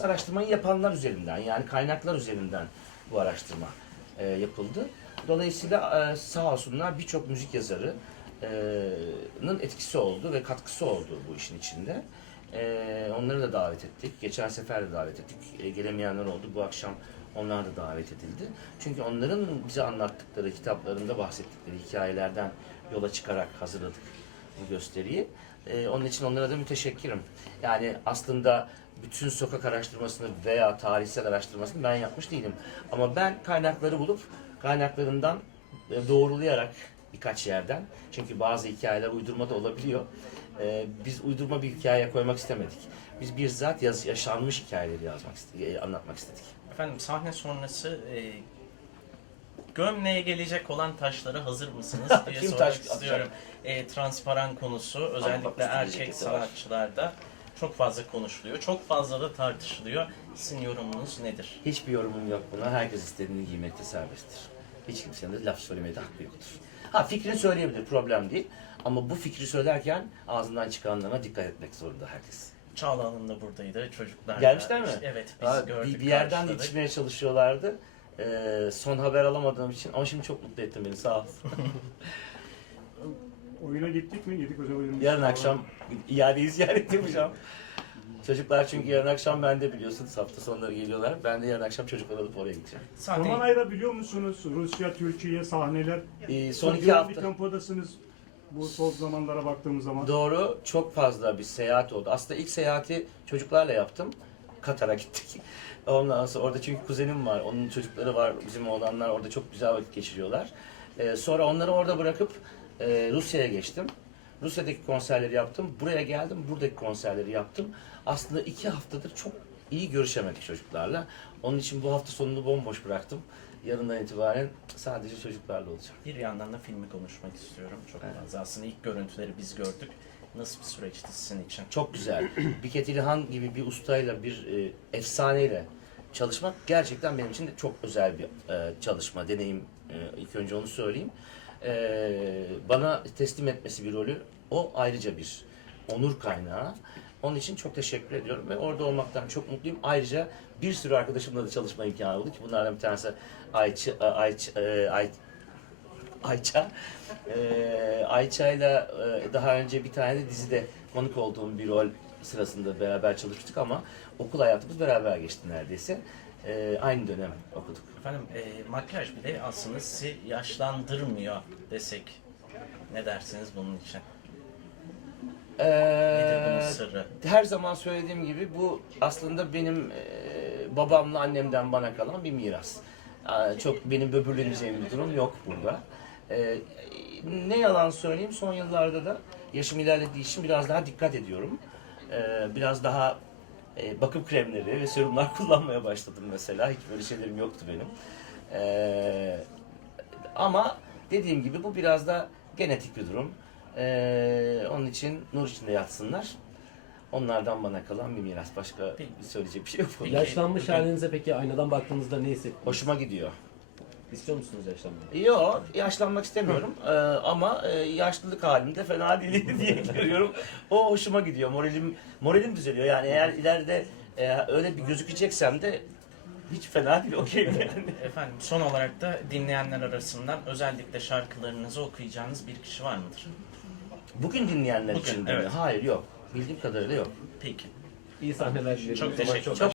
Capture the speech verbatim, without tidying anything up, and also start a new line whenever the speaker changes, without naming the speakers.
araştırmayı yapanlar üzerinden, yani kaynaklar üzerinden bu araştırma e, yapıldı. Dolayısıyla e, sağ olsunlar birçok müzik yazarının etkisi oldu ve katkısı oldu bu işin içinde. E, onları da davet ettik. Geçen sefer de davet ettik. E, gelemeyenler oldu. Bu akşam onlar da davet edildi. Çünkü onların bize anlattıkları, kitaplarında bahsettikleri hikayelerden yola çıkarak hazırladık bu gösteriyi. Ee, onun için onlara da müteşekkirim. Yani aslında bütün sokak araştırmasını veya tarihsel araştırmasını ben yapmış değilim. Ama ben kaynakları bulup kaynaklarından e, doğrulayarak birkaç yerden, çünkü bazı hikayeler uydurma da olabiliyor. Ee, biz uydurma bir hikaye koymak istemedik. Biz bizzat yaz, yaşanmış hikayeleri yazmak istedik, anlatmak istedik.
Efendim sahne sonrası e, gömleğe gelecek olan taşlara hazır mısınız diye
Kim
sormak
taş
istiyorum. E, transparan konusu özellikle erkek sanatçılarda çok fazla konuşuluyor. Çok fazla da tartışılıyor. Sizin yorumunuz nedir?
Hiçbir yorumum yok buna. Herkes istediğini giymekte serbesttir. Hiç kimsenin de laf söylemeye de hakkı yoktur. Ha, fikrini söyleyebilir, problem değil. Ama bu fikri söylerken ağzından çıkanlarına dikkat etmek zorunda herkes.
Çağla Hanım da buradaydı. Çocuklar
Gelmişler
da,
mi?
Evet, biz
Ha,
gördük.
bir, bir yerden
karşıladık.
yetişmeye çalışıyorlardı. Ee, son haber alamadığım için. Ama şimdi çok mutlu ettin beni, sağ ol.
Oyuna gittik mi? Yedik özel oyunumuz.
Yarın akşam iadeyi ziyaret yapacağım. Çocuklar çünkü yarın akşam bende, biliyorsunuz hafta sonları geliyorlar. Ben de yarın akşam çocukları alıp oraya gideceğim.
Sahneyi-
Zaman ayırabiliyor musunuz? Rusya, Türkiye sahneler.
Ee, son
Çok
iki
yoğun
hafta...
bir tempodasınız bu son zamanlara baktığımız zaman.
Doğru, çok fazla bir seyahat oldu. Aslında ilk seyahati çocuklarla yaptım. Katar'a gittik. Ondan sonra orada çünkü kuzenim var, onun çocukları var, bizim oğlanlar orada çok güzel vakit geçiriyorlar. Ee, sonra onları orada bırakıp e, Rusya'ya geçtim. Rusya'daki konserleri yaptım, buraya geldim, buradaki konserleri yaptım. Aslında iki haftadır çok iyi görüşemedik çocuklarla. Onun için bu hafta sonunu bomboş bıraktım. Yarından itibaren sadece çocuklarla olacağım.
Bir yandan da filmi konuşmak istiyorum çok
Evet.
fazla. Aslında ilk görüntüleri biz gördük. Nasıl bir süreçti sizin için?
Çok güzel. Biket İlhan gibi bir ustayla, bir e, efsaneyle çalışmak gerçekten benim için de çok özel bir e, çalışma, deneyim. E, ilk önce onu söyleyeyim. E, bana teslim etmesi bir rolü, o ayrıca bir onur kaynağı. Onun için çok teşekkür ediyorum ve orada olmaktan çok mutluyum. Ayrıca bir sürü arkadaşımla da çalışma imkanı oldu ki bunlardan bir tanesi Ayça, Ayça, Ayça, Ayça. Ee, Ayça'yla e, daha önce bir tane de dizide konuk olduğum bir rol sırasında beraber çalıştık ama okul hayatımız beraber geçti neredeyse. Ee, aynı dönem okuduk.
Efendim e, makyaj bile aslında sizi yaşlandırmıyor desek ne dersiniz bunun için? Nedir bunun
Ee,
sırrı?
her zaman söylediğim gibi bu aslında benim e, babamla annemden bana kalan bir miras. Aa, çok benim böbürleneceğim bir durum yok burada. Ee, ne yalan söyleyeyim, son yıllarda da yaşım ilerlediği için biraz daha dikkat ediyorum. Ee, biraz daha e, bakım kremleri ve serumlar kullanmaya başladım mesela. Hiç böyle şeylerim yoktu benim. Ee, ama dediğim gibi bu biraz da genetik bir durum. Ee, onun için nur içinde yatsınlar. Onlardan bana kalan bir miras. Başka
Peki.
söyleyecek bir şey yok.
Peki.
Yaşlanmış halinize peki aynadan baktığınızda ne hissediyorsunuz?
Hoşuma gidiyor.
İstiyor musunuz yaşlanmayı?
Yok, yaşlanmak istemiyorum Ee, ama e, yaşlılık halimde fena değil diye görüyorum. O hoşuma gidiyor, moralim moralim düzeliyor. Yani eğer ileride e, öyle bir gözükeceksem de hiç fena değil, okey yani.
Efendim son olarak da dinleyenler arasından özellikle şarkılarınızı okuyacağınız bir kişi var mıdır?
Bugün dinleyenler
Bugün,
için de mi?
evet.
Hayır, yok. Bildiğim kadarıyla yok.
Peki.
İyi sahneler dilerim.
Çok
O zaman
teşekkür
çok
ederim.